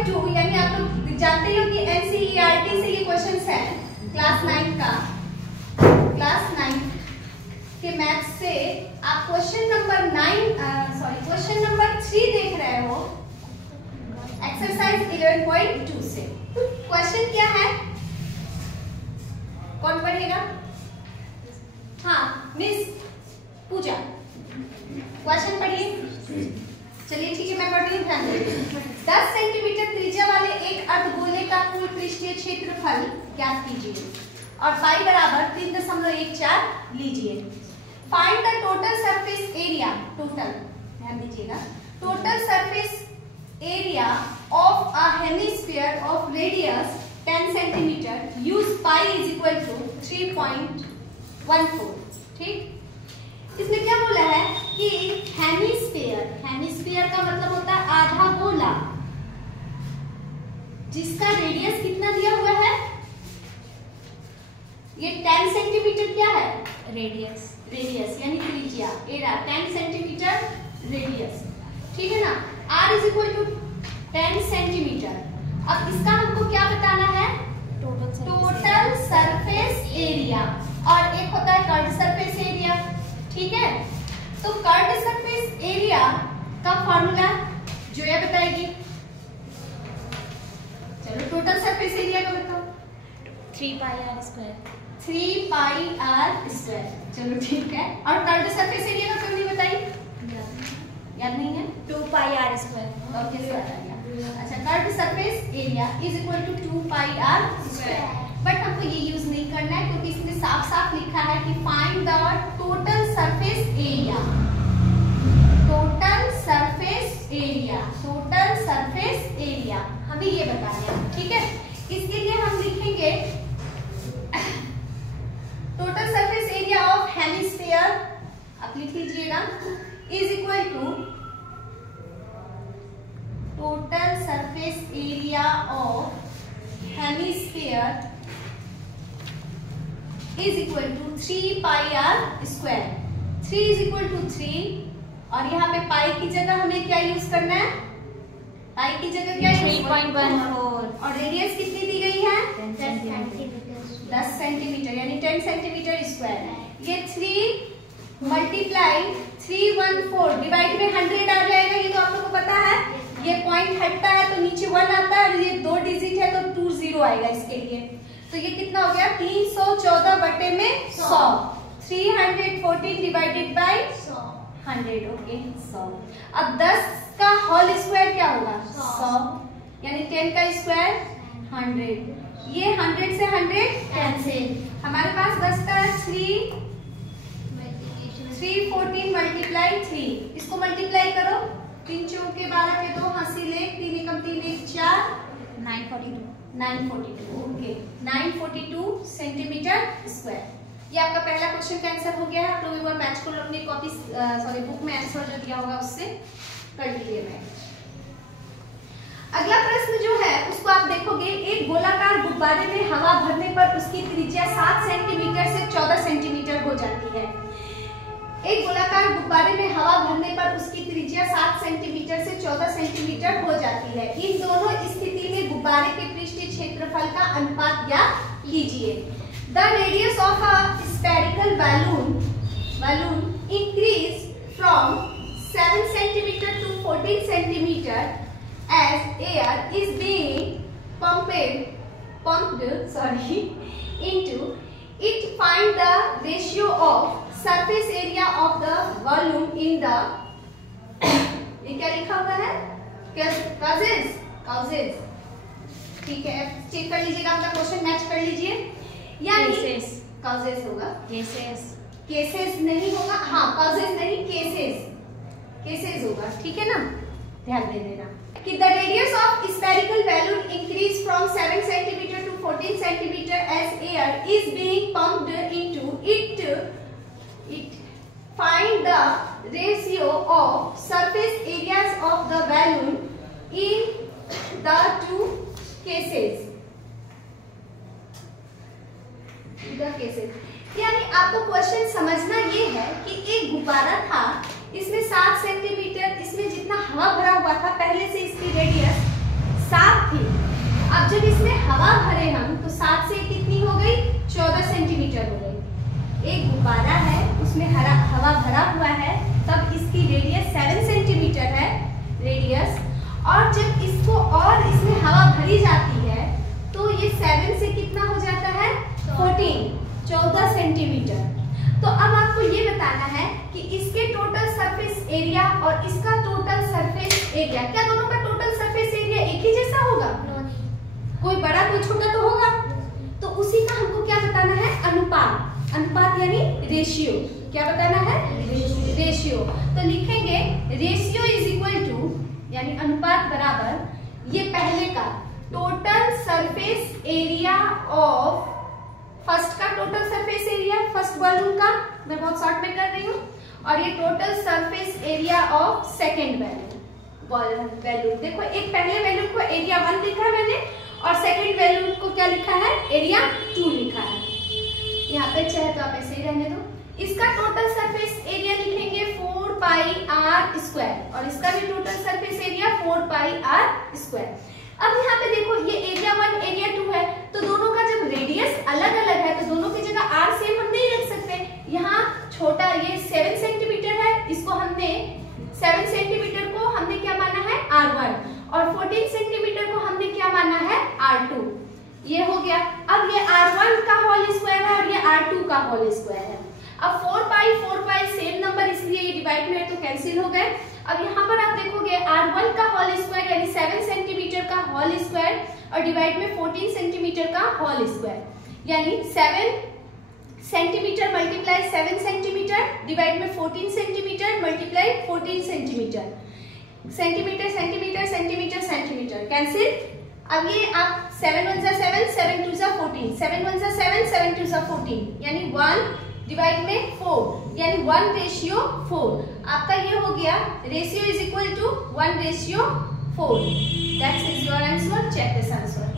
0.2 यानी आप लोग जानते हो कि एनसीईआरटी से ये क्वेश्चन है क्लास 9 का, क्लास 9 के मैथ से आप क्वेश्चन नंबर 3 देख रहे हो एक्सरसाइज 11.2 से। क्वेश्चन क्या है, कौन पढ़ेगा? हाँ मिस पूजा, क्वेश्चन पढ़िए। चलिए ठीक है, मैं पढ़ रही हूँ, ध्यान दीजिए। 10 सेंटीमीटर त्रिज्या वाले एक अर्धगोले का कुल पृष्ठीय क्षेत्रफल ज्ञात कीजिए और पाई बराबर 3.14 लीजिए। Find the total surface area, total ध्यान दीजिएगा, total surface area of a hemisphere of radius 10 centimetre, use pi is equal to 3.14। ठीक, इसमें क्या बोला है कि हेमिस्फीयर, हेमिस्फीयर का मतलब होता है आधा गोला, जिसका रेडियस कितना दिया हुआ है, ये 10 सेंटीमीटर क्या है, रेडियस, रेडियस यानी त्रिज्या, एरा 10 सेंटीमीटर रेडियस, ठीक है ना। r is equal to 10 centimetre. अब इसका हमको क्या बताना है, टोटल सरफेस एरिया, और एक होता है कर्व्ड सरफेस एरिया, ठीक है। तो कर्व्ड सरफेस एरिया का फॉर्मूला जो ये बताएगी, चलो टोटल सरफेस एरिया का बताओ, 3 pi r square, 3 pi r square, चलो ठीक है। और कर्व्ड सरफेस एरिया का फॉर्मूला बताइए, याद नहीं है, 2 पाई आर स्क्वायर। तो कैसे आ गया? अच्छा, curved surface area is equal to 2 pi r square. But हमको ये यूज नहीं करना है क्योंकि इसमें साफ साफ लिखा है कि find the total surface area, total surface area, total surface area हमें ये बताना है, ठीक है। इसके लिए हम लिखेंगे total surface area of hemisphere, आप लिख लीजिएगा, is equal to total surface area of hemisphere is equal to 3 pi r square. 3 is equal to 3 और यहाँ पे पाई की जगह हमें क्या यूज करना है, पाई की जगह क्या, 3.14, और रेडियस कितनी दी गई है, 10 सेंटीमीटर यानी 10 सेंटीमीटर स्क्वायर। ये 3 मल्टीप्लाई 314 डिवाइड में 100 आ जाएगा, ये तो आप लोग को पता है। ये पॉइंट हटता है तो नीचे 1 आता है, और ये 2 डिजिट है तो 20 आएगा इसके लिए। तो ये कितना हो गया, 314 बटे में 100, 314 डिवाइडेड बाय 100, ओके 100। अब 10 का होल स्क्वायर क्या होगा, 100 यानी 10 का स्क्वायर 100, ये 100 से 100 कैंसिल, हमारे पास बचता है 314 मल्टीप्लाई 3, इसको मल्टीप्लाई करो, 3 चौके 12 के 2, हासिल 1, 3 एकम 3 1 4, 942, ओके 942 सेंटीमीटर स्क्वायर। ये आपका पहला क्वेश्चन का आंसर हो गया है। आप लोग एक बार मैच को अपनी कॉपी सॉरी बुक में आंसर जो दिया होगा उससे कर लीजिए मैच। अगला प्रश्न जो है उसको आप देखोगे, एक गोलाकार गुब्बारे में हवा भरने पर उसकी त्रिज्या 7 सेंटीमीटर से 14 सेंटीमीटर हो जाती है। एक गोलाकार गुब्बारे में हवा भरने पर उसकी त्रिज्या 7 सेंटीमीटर से 14 सेंटीमीटर हो जाती है। इन दोनों स्थिति में गुब्बारे के पृष्ठीय क्षेत्रफल का अनुपात ज्ञात कीजिए। The radius of a spherical balloon increase from 7 centimeter to 14 centimeter as air is being pumped into it. Find the ratio of surface area of the balloon in the ये क्या लिखा हुआ है, causes, ठीक है, चेक कर लीजिएगा, अपना क्वेश्चन मैच कर लीजिए, यानी causes होगा, cases नहीं होगा, हाँ causes नहीं, cases होगा, ठीक है ना, ध्यान दे देना कि the radius of spherical balloon increase from 7 centimeter to 14 centimeter as air is being pumped into it. Find the ratio of surface areas of the balloon in the two cases. यानी आपको question समझना ये है कि एक गुब्बारा था, इसमें 7 सेंटीमीटर, इसमें जितना हवा भरा हुआ था पहले से इसकी रेडियस 7 थी। अब जब इसमें हवा भरे हम तो 7 से कितनी हो गई? 14 सेंटीमीटर हो गई। एक गुब्बारा है, उसमें हवा भरा हुआ है, तब इसकी रेडियस 7 सेंटीमीटर है रेडियस, और जब इसको और इसमें हवा भरी जाती है तो ये 7 से कितना हो जाता है? 14 सेंटीमीटर। तो अब आपको ये बताना है कि इसके टोटल सरफेस एरिया और इसका टोटल सरफेस एरिया, क्या दोनों का टोटल सरफेस एरिया एक ही जैसा होगा? कोई बड़ा कोई छोटा तो होगा। तो उसी का हमको क्या बताना है? अनुपात। अनुपात यानी रेशियो। क्या बताना है? रेशियो। तो लिखेंगे रेशियो इज इक्वल टू, यानी अनुपात बराबर, ये पहले का total surface area of, first का total surface area first volume का, मैं बहुत शॉर्ट में कर रही हूँ, और ये total surface area of second volume. देखो एक पहले वैल्यूम को एरिया 1 लिखा है मैंने, और सेकेंड वैल्यूम को क्या लिखा है? एरिया 2 लिखा है। यहाँ पे चाहे तो आप ऐसे ही रहने दो। इसका टोटल सरफेस एरिया लिखेंगे 4 पाई आर स्क्वायर, और इसका भी total surface area 4 pi r square. अब यहाँ पे देखो ये एरिया 1 एरिया 2 है, तो दोनों का जब रेडियस अलग अलग है तो दोनों की जगह आर सेम हम नहीं रख सकते। यहाँ छोटा ये 7 सेंटीमीटर है, इसको हमने 7 सेंटीमीटर को हमने क्या माना है? R1, और 14 सेंटीमीटर को हमने क्या माना है? R2। ये हो गया। अब ये R1 का होल स्क्वायर है और ये R2 का होल स्क्वायर है। अब 4 पाई सेम नंबर, इसलिए ये डिवाइड में है तो कैंसिल हो गए। अब यहाँ पर आप देखोगे R1 का होल स्क्वायर यानी 7 सेंटीमीटर का होल स्क्वायर, और डिवाइड में 14 सेंटीमीटर का होल स्क्वायर, यानी 7 सेंटीमीटर मल्टीप्लाई 7 सेंटीमीटर डिवाइड में 14 centimetre multiply 14 centimetre, centimetre centimetre centimetre centimetre, cancel. अब ये आप 7 1 जा 7, 7 2 जा 14, 7 1 जा 7, 7 2 जा 14, यानी 1 डिवाइड में 4, यानी 1:4। आपका ये हो गया ratio is equal to 1:4। That's is your answer. Check this answer.